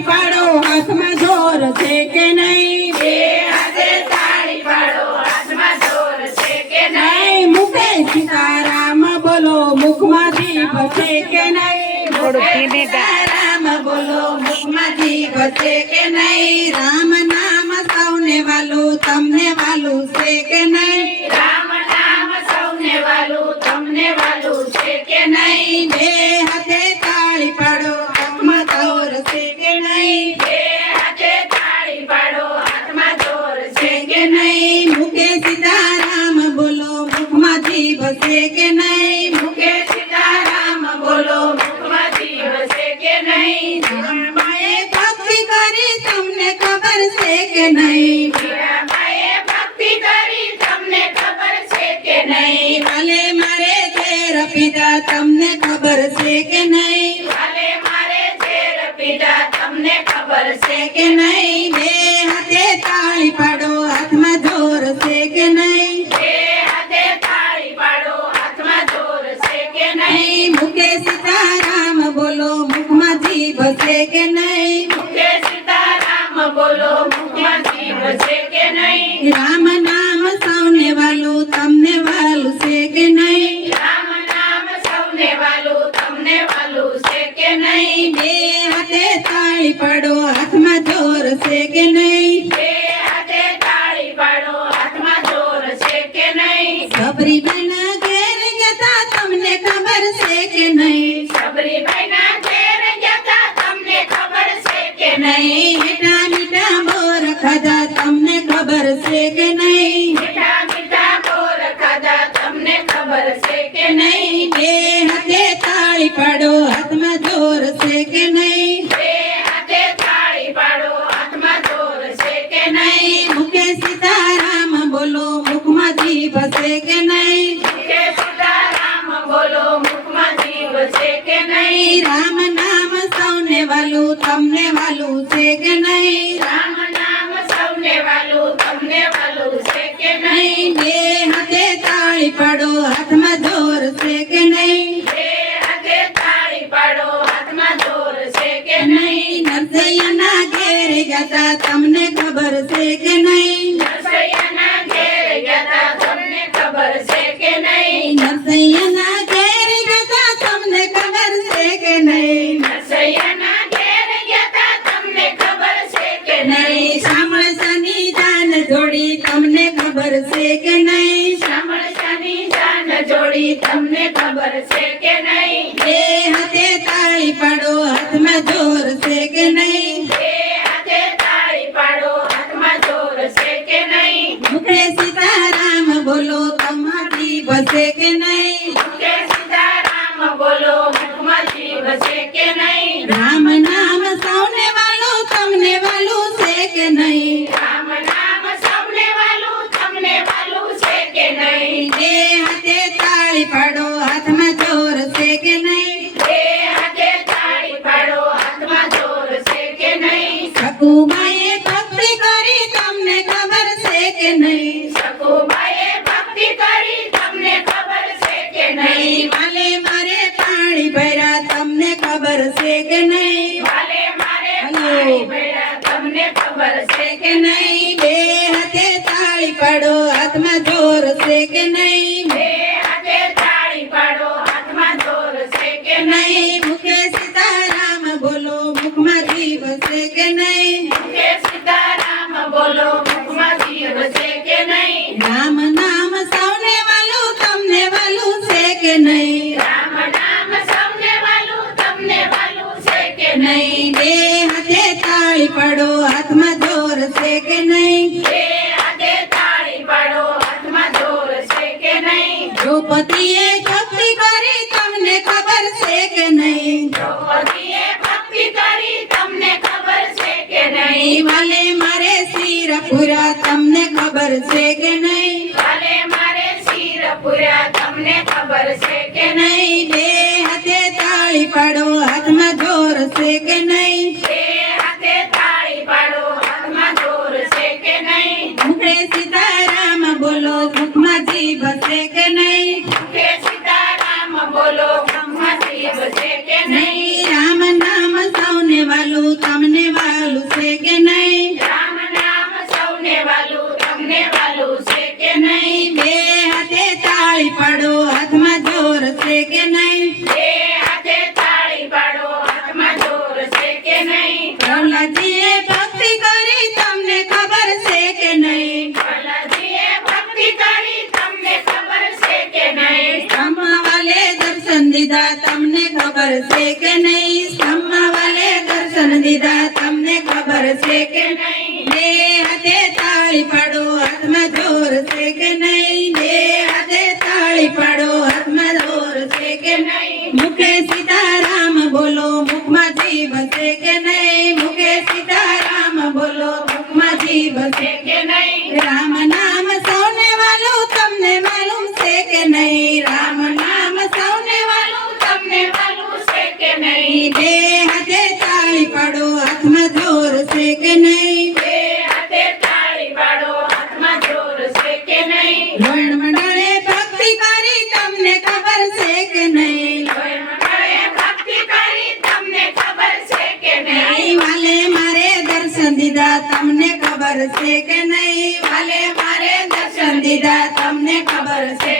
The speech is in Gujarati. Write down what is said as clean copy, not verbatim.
તાળી પાડો હાથમાં જોર છે કે નહીં બે હાથે તાળી પાડો હાથમાં જોર છે કે નહીં નહીં મુખે સીતારામ બોલો મુખમાં જીભ છે કે નહીં સીતારામ બોલો મુખમાં જીભ છે કે નહીં રામ નામ સૌને વાલું તમને વાલું છે કે નહીં રામ નામ સૌને વાલું તમને વાલું છે કે નહીં બે હાથે તાળી પાડો હાથમાં જોર છે કે નહીં બે હાથે તાળી પાડો હાથમાં જોર છે કે નહીં મુખે સીતારામ બોલો મુખમાં જીભ છે કે નહીં મુખે સીતારામ બોલો મુખમાં જીભ છે કે નહીં રામાએ ભક્તિ કરી તમને ખબર છે કે નહીં મીરાબાઈએ ભક્તિ કરી તમને ખબર છે કે નહીં વાલે મારે ઝેર પીધા તમને ખબર છે કે નહીં વાલે મારે ઝેર પીધા તમને ખબર છે કે નહીં બે હાથે તાળી પાડો હાથમાં જોર છે કે નહીં બે હાથે તાળી પાડો હાથમાં જોર છે કે નહીં નહીં મુખે સીતારામ બોલો મુખમાં જીભ છે કે નહીં મુખે સીતારામ બોલો મુખમાં જીભ છે કે નહીં રામ નામ સૌને વાલું તમને વાલું છે કે નહીં રામ નામ સૌને વાલું તમને વાલું છે કે નહીં બે હાથે તાળી પાડો હાથમાં જોર છે કે નહીં બે હાથે તાળી પાડો હાથમાં જોર છે કે નહીં સબરીબાઈના ઘેર ગયા તમને ખબર છે કે નહીં સબરીબાઈના ઘેર ગયા તમને ખબર છે કે નહીં નહીં મીઠા મીઠા બોર ખાધા તમને ખબર છે કે નહીં મીઠા મીઠા બોર ખાધા તમને ખબર છે કે નહીં નહીં બે હાથે તાળી પાડો હાથમાં જોર છે કે નહીં બે હાથે તાળી પાડો હાથમાં જોર છે કે નહીં મુખે સીતારામ બોલો મુખમાં જીભ છે કે નહીં મુખે સીતારામ બોલો મુખમાં જીભ છે કે નહીં રામ નામ સૌને વાલું તમને વાલું છે કે નહીં રામ નામ સૌને વાલું તમને વાલું છે કે નહીં નહીં બે હાથે તાળી પાડો હાથમાં જોર છે કે નહીં બે હાથે તાળી પાડો હાથમાં જોર છે કે નહીં નરસૈયાના ઘેર ગયા તમને ખબર છે કે નહીં નરસૈયાના ઘેર ગયા તમને ખબર છે કે નહીં નરસૈયાના ઘેર ગયા તમને ખબર છે કે નહીં નરસૈયાના ઘેર ગયા તમને ખબર છે કે નહીં શામળસાની જાન જોડી તમને ખબર છે કે નહીં શામળસાની જાન જોડી તમને ખબર છે કે નહીં બે હાથે તાળી પાડો હાથમાં જોર છે કે નહીં બે હાથે તાળી પાડો હાથમાં જોર છે કે નહીં મુખે સીતારામ બોલો તમારી બસે કે નહીં મુખે સીતારામ બોલો મુખમાં જીભ છે કે નહીં રામ નામ સૌને વાલું તમને વાલું છે કે નહીં રામ નામ સૌને વાલું તમને વાલું છે કે નહીં બે હાથે તાળી પાડો હાથમાં જોર છે કે નહીં બે હાથે તાળી પાડો હાથમાં જોર છે કે નહીં સકુબાઈએ ભક્તિ કરી તમને ખબર છે કે નહીં સકુબાઈએ ભક્તિ કરી તમને ખબર છે કે નહીં વાલે મારે પાણી ભર્યા તમને ખબર છે કે નહીં વાલે મારે પાણી ભર્યા તમને ખબર છે કે નહીં બે હાથે તાળી પાડો હાથમાં જોર છે કે નહીં બે હાથે તાળી પાડો હાથમાં જોર છે કે નહીં મુખે સીતારામ બોલો મુખમાં જીભ છે કે નહીં મુખે સીતારામ બોલો મુખમાં જીભ છે કે નહીં રામ નામ સૌને વાલું તમને વાલું છે કે નહીં રામ નામ સૌને વાલું તમને વાલું છે કે નહીં નહીં બે હાથે તાળી પાડો હાથમાં જોર છે કે નહીં બે હાથે તાળી પાડો હાથમાં જોર છે કે નહીં દ્રૌપદીએ ભક્તિ કરી તમને ખબર છે કે નહીં દ્રૌપદીએ ભક્તિ કરી તમને ખબર છે કે નહીં વાલે મારે શિર પૂરા તમને ખબર છે કે નહીં વાલે મારે શિર પૂરા તમને ખબર છે કે નહીં નહીં બે હાથે તાળી પાડો હાથમાં જોર છે કે નહીં બે હાથે તાળી પાડો હાથમાં જોર છે કે નહીં મુખે સીતારામ બોલો મુખમાં જીભ છે કે નહીં મુખે સીતારામ છે કે નહીં? બે હાથે તાળી પાડો, હાથમાં જોર છે કે નહીં? પ્રહલાદજીએ ભક્તિ કરી તમને ખબર છે કે નહીં? પ્રહલાદજીએ ભક્તિ કરી તમને ખબર છે કે નહીં? બ્રહ્માવાલે દર્શન દીધા તમને ખબર છે કે નહીં? બ્રહ્માવાલે દર્શન દીધા તમને ખબર છે કે નહીં? બે હાથે તાળી પાડો, હાથમાં જોર છે કે નહીં? બે હાથે તાળી પાડો, હાથમાં જોર છે કે નહીં? મુખે સીતારામ બોલો, મુખમાં જીભ છે કે નહીં? મુખે સીતારામ બોલો, મુખમાં જીભ છે કે નહીં? રામ નામ સૌને વાલું તમને માલુમ છે કે નહીં? રામ નામ સૌને વાલું તમને માલુમ છે કે નહીં? બે હાથે તાળી પાડો, હાથમાં જોર છે કે નહીં? બે હાથે તાળી પાડો, હાથમાં જોર છે કે નહીં? વણ મંડળે ભક્તિ કરી તમને ખબર છે કે નહીં? કોઈ મંડળે ભક્તિ કરી તમને ખબર છે કે નહીં? નહીં વાલે મારે દર્શન દીધા તમને ખબર છે કે નહીં? વાલે મારે દર્શન દીધા તમને ખબર છે